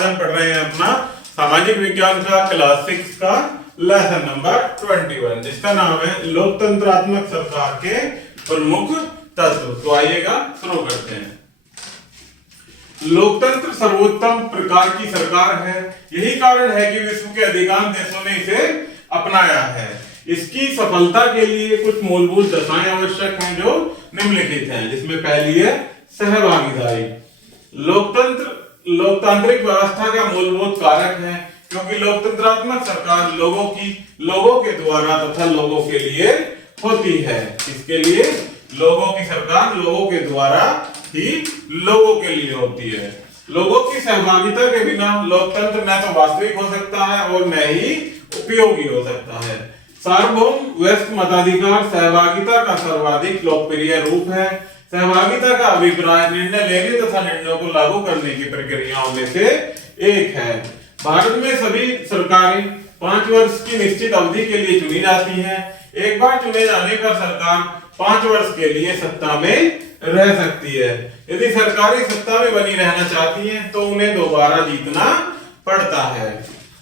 आज हम पढ़ रहे हैं अपना सामाजिक विज्ञान का क्लास 6 का लेसन नंबर 21 जिसका नाम है लोकतंत्रात्मक सरकार के प्रमुख तत्व। तो आइएगा शुरू करते हैं। लोकतंत्र सर्वोत्तम प्रकार की सरकार है। यही कारण है कि विश्व के अधिकांश देशों ने इसे अपनाया है। इसकी सफलता के लिए कुछ मूलभूत दशाएं आवश्यक हैं जो निम्नलिखित हैं, जिसमें पहली है सहभागीदारी। लोकतंत्र लोकतांत्रिक व्यवस्था का मूलभूत कारक है, क्योंकि लोकतंत्रात्मक सरकार लोगों के द्वारा तथा लोगों के लिए होती है। इसके लिए लोगों की सरकार लोगों के द्वारा ही लोगों के लिए होती है। लोगों की सहभागिता के बिना लोकतंत्र न तो वास्तविक हो सकता है और न ही उपयोगी हो सकता है। सार्वभौम वयस्क मताधिकार सहभागिता का सर्वाधिक लोकप्रिय रूप है। सहभागिता का अभिप्राय निर्णय लेने तथा निर्णयों को लागू करने की प्रक्रियाओं में से एक है। भारत में सभी सरकारें 5 वर्ष की निश्चित अवधि के लिए चुनी जाती हैं। एक बार चुने जाने पर सरकार 5 वर्ष के लिए सत्ता में रह सकती है। यदि सरकारें सत्ता में बनी रहना चाहती हैं तो उन्हें दोबारा जीतना पड़ता है।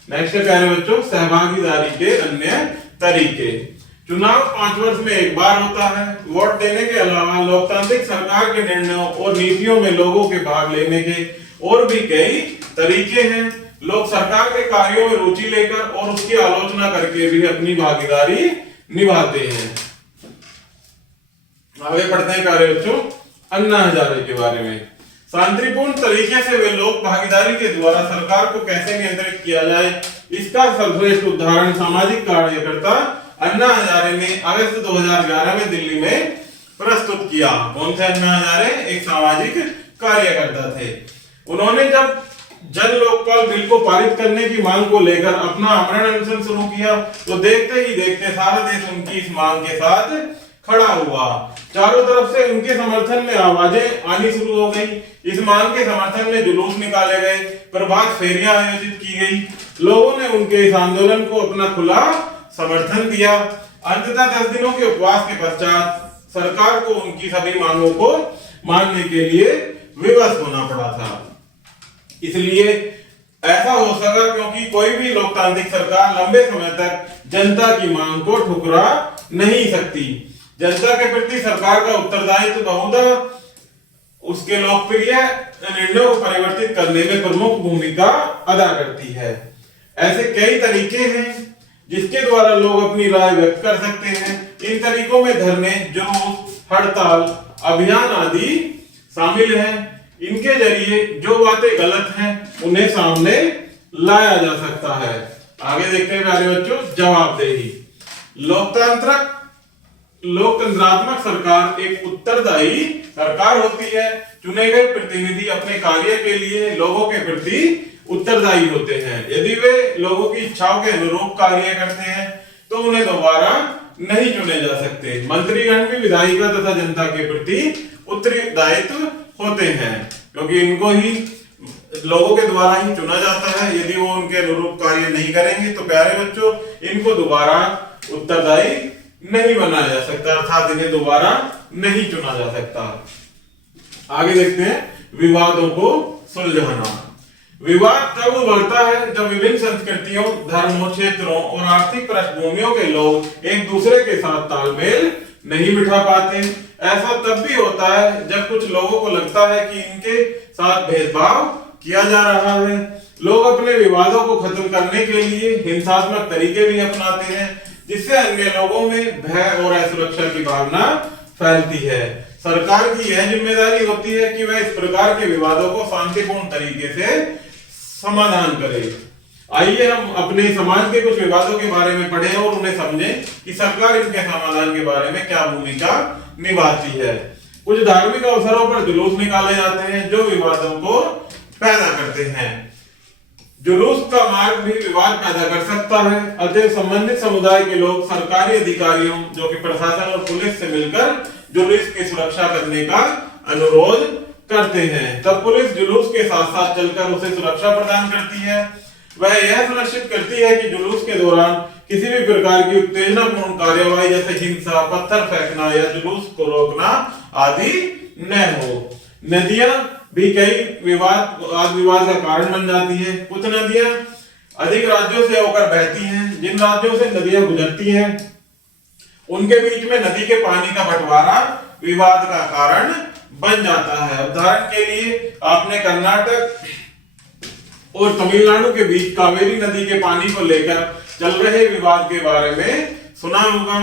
नेक्स्ट है प्यारे बच्चों, सहभागीदारी के अन्य तरीके। चुनाव 5 वर्ष में एक बार होता है। वोट देने के अलावा लोकतांत्रिक सरकार के निर्णयों और नीतियों में लोगों के भाग लेने के और भी कई तरीके हैं। लोग सरकार के कार्यों में रुचि लेकर और उसकी आलोचना करके भी अपनी भागीदारी निभाते हैं। आगे पढ़ते हैं प्यारे बच्चों अन्ना हजारे के बारे में। शांतिपूर्ण तरीके से वे लोक भागीदारी के द्वारा सरकार को कैसे नियंत्रित किया जाए, इसका सर्वश्रेष्ठ उदाहरण सामाजिक कार्यकर्ता अन्ना हजारे ने अगस्त 2011 में दिल्ली में प्रस्तुत किया। कौन थे अन्ना हजारे? एक सामाजिक कार्यकर्ता थे। उन्होंने जब जन लोकपाल बिल को पारित करने की मांग को लेकर अपना आमरण अनशन शुरू किया तो देखते ही देखते सारा देश उनकी इस मांग के साथ खड़ा हुआ। चारों तरफ से उनके समर्थन में आवाजें आनी शुरू हो गई। इस मांग के समर्थन में जुलूस निकाले गए, प्रभात फेरियां आयोजित की गई। लोगों ने उनके इस आंदोलन को अपना खुला समर्थन दिया। अंततः 10 दिनों के उपवास के पश्चात सरकार को उनकी सभी मांगों को मानने के लिए विवश होना पड़ा था। इसलिए ऐसा हो सका क्योंकि कोई भी लोकतांत्रिक सरकार लंबे समय तक जनता की मांग को ठुकरा नहीं सकती। जनता के प्रति सरकार का उत्तरदायित्व बहुधा उसके लोकप्रिय निर्णयों को परिवर्तित करने में प्रमुख भूमिका अदा करती है। ऐसे कई तरीके हैं जिसके द्वारा लोग अपनी राय व्यक्त कर सकते हैं। इन तरीकों में धरने, जुलूस, हड़ताल, अभियान आदि शामिल हैं। इनके जरिए जो बातें गलत हैं उन्हें सामने लाया जा सकता है। आगे देखते हैं प्यारे बच्चों जवाबदेही। लोकतंत्रात्मक सरकार एक उत्तरदायी सरकार होती है। चुने गए प्रतिनिधि अपने कार्य के लिए लोगों के प्रति उत्तरदायी होते हैं। यदि वे लोगों की इच्छाओं के अनुरूप कार्य करते हैं तो उन्हें दोबारा नहीं चुने जा सकते। मंत्रीगण भी विधायिका तथा जनता के प्रति उत्तरदायित्व होते हैं, क्योंकि इनको ही लोगों के द्वारा ही चुना जाता है। यदि वो उनके अनुरूप कार्य नहीं करेंगे तो प्यारे बच्चों इनको दोबारा उत्तरदायी नहीं बनाया जा सकता, अर्थात इन्हें दोबारा नहीं चुना जा सकता। आगे देखते हैं विवादों को सुलझाना। विवाद तब उभरता है जब विभिन्न संस्कृतियों, धर्मों, क्षेत्रों और आर्थिक पृष्ठभूमियों के लोग एक दूसरे के साथ तालमेल नहीं बिठा पाते। ऐसा तब भी होता है जब कुछ लोगों को लगता है कि इनके साथ भेदभाव किया जा रहा है। लोग अपने विवादों को खत्म करने के लिए हिंसात्मक तरीके भी अपनाते हैं, जिससे अन्य लोगों में भय और असुरक्षा की भावना फैलती है। सरकार की यह जिम्मेदारी होती है कि वह इस प्रकार के विवादों को शांतिपूर्ण तरीके से समाधान करे। आइए हम अपने समाज के कुछ विवादों के बारे में पढ़ें और उन्हें समझें कि सरकार इनके समाधान के बारे में क्या भूमिका निभाती है। कुछ धार्मिक अवसरों पर जुलूस निकाले जाते हैं जो विवादों को पैदा करते हैं। जुलूस का मार्ग भी विवाद पैदा कर सकता है। अतः संबंधित समुदाय के लोग सरकारी अधिकारियों जो कि प्रशासन और पुलिस से मिलकर जुलूस की सुरक्षा करने का अनुरोध करते हैं। तब पुलिस जुलूस के साथ साथ चलकर उसे सुरक्षा प्रदान करती है। वह यह सुनिश्चित करती है कि जुलूस के दौरान किसी भी प्रकार की उत्तेजनापूर्ण कार्यवाही जैसे हिंसा, पत्थर फेंकना या जुलूस को रोकना आदि न हो। नदियां भी कई वाद विवाद का कारण बन जाती है। कुछ नदियां अधिक राज्यों से होकर बहती हैं। जिन राज्यों से नदियां गुजरती हैं उनके बीच में नदी के पानी का बंटवारा विवाद का कारण बन जाता है। उदाहरण के लिए आपने कर्नाटक और तमिलनाडु के बीच कावेरी नदी के पानी को लेकर चल रहे विवाद के बारे में सुना होगा।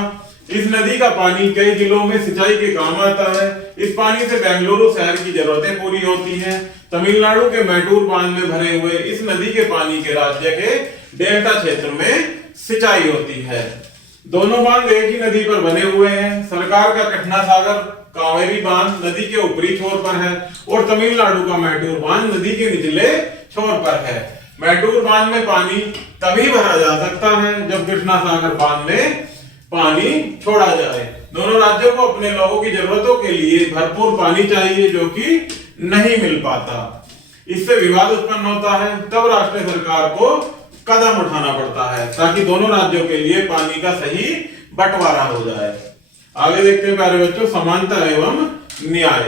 इस नदी का पानी कई जिलों में सिंचाई के काम आता है। इस पानी से बेंगलुरु शहर की जरूरतें पूरी होती हैं। तमिलनाडु के मैटूर बांध में भरे हुए इस नदी के पानी के राज्य के डेल्टा क्षेत्र में सिंचाई होती है। दोनों बांध एक ही नदी पर बने हुए हैं। सरकार का कृष्णा सागर कावेरी बांध नदी के ऊपरी छोर पर है और तमिलनाडु का मैटूर बांध नदी के निचले छोर पर है। मैटूर बांध में पानी तभी भरा जा सकता है जब कृष्णा सागर बांध में पानी छोड़ा जाए। दोनों राज्यों को अपने लोगों की जरूरतों के लिए भरपूर पानी चाहिए जो कि नहीं मिल पाता। इससे विवाद उत्पन्न होता है। तब राष्ट्रीय सरकार को कदम उठाना पड़ता है ताकि दोनों राज्यों के लिए पानी का सही बंटवारा हो जाए। आगे देखते हैं प्यारे बच्चों, समानता एवं न्याय।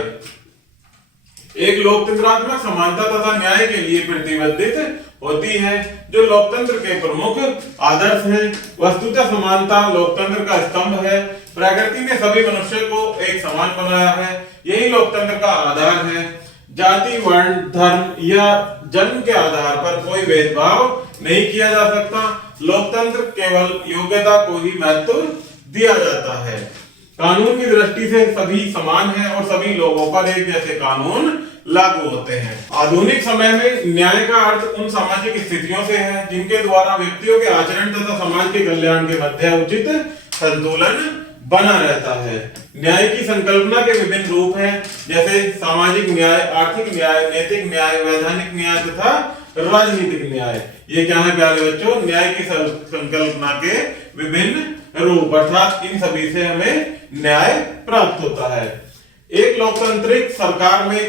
एक लोकतंत्रात्मक समानता तथा न्याय के लिए प्रतिबद्ध होती है जो लोकतंत्र के प्रमुख आदर्श हैं। वस्तुतः समानता लोकतंत्र का स्तंभ है। प्रकृति ने सभी मनुष्य को एक समान बनाया है। यही लोकतंत्र का आधार है। जाति, वर्ण, धर्म या जन्म के आधार पर कोई भेदभाव नहीं किया जा सकता। लोकतंत्र केवल योग्यता को ही महत्व दिया जाता है। कानून की दृष्टि से सभी समान हैं और सभी लोगों पर एक जैसे कानून लागू होते हैं। आधुनिक समय में न्याय का अर्थ उन सामाजिक स्थितियों से है जिनके द्वारा व्यक्तियों के आचरण तथा समाज के कल्याण के मध्य उचित संतुलन बना रहता है। न्याय की संकल्पना के विभिन्न रूप हैं जैसे सामाजिक न्याय, आर्थिक न्याय, नैतिक न्याय, वैधानिक न्याय तथा राजनीतिक न्याय। ये क्या है प्यारे बच्चों? न्याय की संकल्पना के विभिन्न रूप, अर्थात इन सभी से हमें न्याय प्राप्त होता है। एक लोकतांत्रिक सरकार में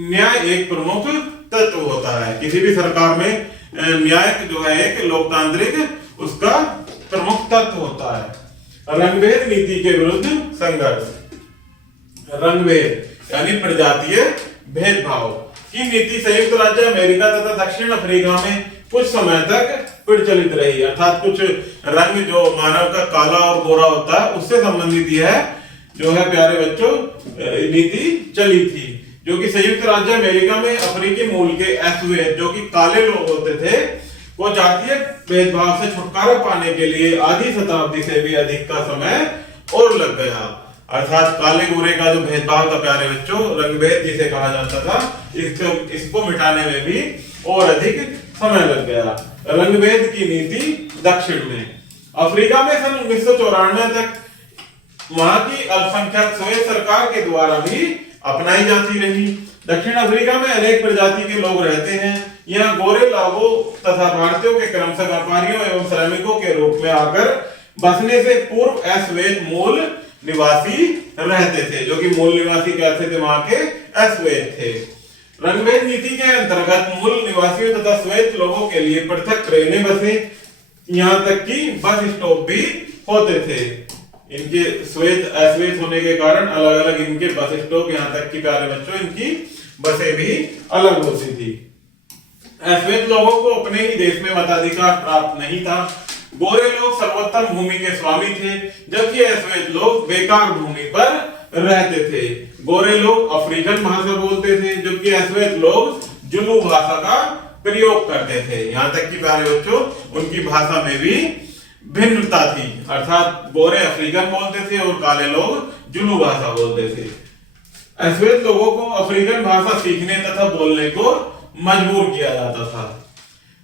न्याय एक प्रमुख तत्व होता है। किसी भी सरकार में न्याय जो है एक लोकतांत्रिक उसका प्रमुख तत्व होता है। रंगभेद नीति के विरुद्ध संघर्ष। रंगभेद यानी प्रजातीय भेदभाव की नीति संयुक्त राज्य अमेरिका तथा दक्षिण अफ्रीका में कुछ समय तक प्रचलित रही। अर्थात कुछ रंग जो मानव का काला और गोरा होता है उससे संबंधित यह जो है प्यारे बच्चों नीति चली थी, जो कि संयुक्त राज्य अमेरिका में अफ्रीकी मूल के एस्वेद जो कि काले लोग होते थे वो जातीय भेदभाव से छुटकारा पाने के लिए आधी शताब्दी से भी अधिक का समय और लग गया। अर्थात काले गोरे का जो भेदभाव था प्यारे बच्चों, रंगभेद जिसे कहा जाता था, इसको मिटाने में भी और अधिक समय लग गया। रंगभेद की नीति दक्षिण में अफ्रीका में सन 1994 तक वहां की अल्पसंख्यक स्वेत सरकार के द्वारा भी अपनाई जाती रही। दक्षिण अफ्रीका में अनेक प्रजाति के लोग रहते हैं। यहाँ गोरे लोगों तथा भारतीयों के क्रमशः व्यापारियों एवं श्रमिकों के रूप में आकर बसने से पूर्व अश्वेत मूल निवासी रहते थे, जो कि मूल निवासी कहते थे वहां के अश्वेत थे। रंगभेद नीति के अंतर्गत मूल निवासियों तथा श्वेत लोगों के लिए पृथक ट्रेनें बसें, यहाँ तक कि बस स्टॉप भी होते थे। इनके श्वेत अश्वेत होने के कारण अलग अलग इनके बस स्टॉप, यहाँ तक कि प्यारे बच्चों इनकी बसें भी अलग होती थी। अश्वेत लोगों को अपने ही देश में मताधिकार प्राप्त नहीं था। गोरे लोग सर्वोत्तम भूमि के स्वामी थे, जबकि अश्वेत लोग बेकार भूमि पर रहते थे। गोरे लोग अफ्रीकन भाषा बोलते थे, जबकि अश्वेत लोग जुलू भाषा का प्रयोग करते थे। यहाँ तक कि प्यारे बच्चों उनकी भाषा में भी भिन्नता थी, अर्थात गोरे अफ्रीकन बोलते थे और काले लोग जुलू भाषा बोलते थे। अश्वेत लोगों को अफ्रीकन भाषा सीखने तथा बोलने को मजबूर किया जाता था।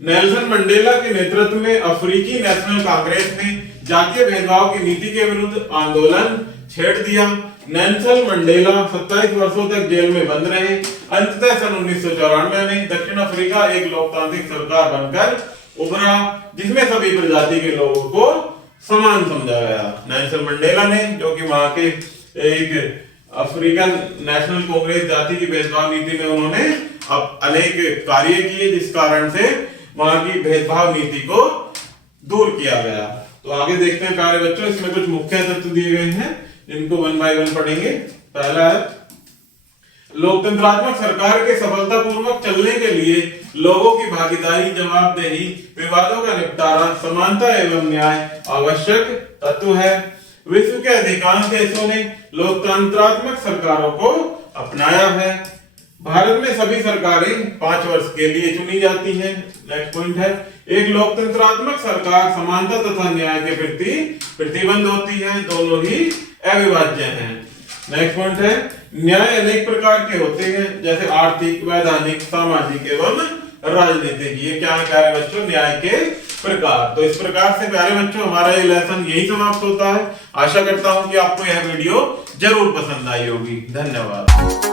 नेल्सन मंडेला के नेतृत्व में अफ्रीकी नेशनल कांग्रेस ने जातीय भेदभाव की नीति के विरुद्ध आंदोलन छेड़ दिया। नेल्सन मंडेला 27 वर्षों तक जेल में बंद रहे। अंततः सन 1994 में दक्षिण अफ्रीका एक लोकतांत्रिक सरकार बनकर उभरा, जिसमें सभी प्रजाति के लोगों को समान समझा गया। नेल्सन मंडेला ने, जो कि वहां के एक अफ्रीकन नेशनल कांग्रेस जाति की भेदभाव नीति में उन्होंने अब अनेक कार्य किए, जिस कारण से वहां की भेदभाव नीति को दूर किया गया। तो आगे देखते हैं प्यारे बच्चों, इसमें कुछ मुख्य तत्व दिए गए हैं जिनको वन बाय वन पढ़ेंगे। पहला है लोकतंत्रात्मक सरकार के सफलतापूर्वक चलने के लिए लोगों की भागीदारी, जवाबदेही, विवादों का निपटारा, समानता एवं न्याय आवश्यक तत्व है। विश्व के अधिकांश देशों ने लोकतंत्रात्मक सरकारों को अपनाया है। भारत में सभी सरकारें 5 वर्ष के लिए चुनी जाती हैं। नेक्स्ट पॉइंट है, एक लोकतंत्रात्मक सरकार समानता तथा न्याय के प्रति प्रतिबद्ध होती है, दोनों ही अविभाज्य हैं। नेक्स्ट पॉइंट है, न्याय अनेक प्रकार के होते हैं, जैसे आर्थिक, वैधानिक, सामाजिक एवं राजनीतिक। ये क्या कह रहे बच्चों, न्याय के प्रकार। तो इस प्रकार से प्यारे बच्चों हमारा ये लेसन यही समाप्त होता है। आशा करता हूं कि आपको यह वीडियो जरूर पसंद आई होगी। धन्यवाद।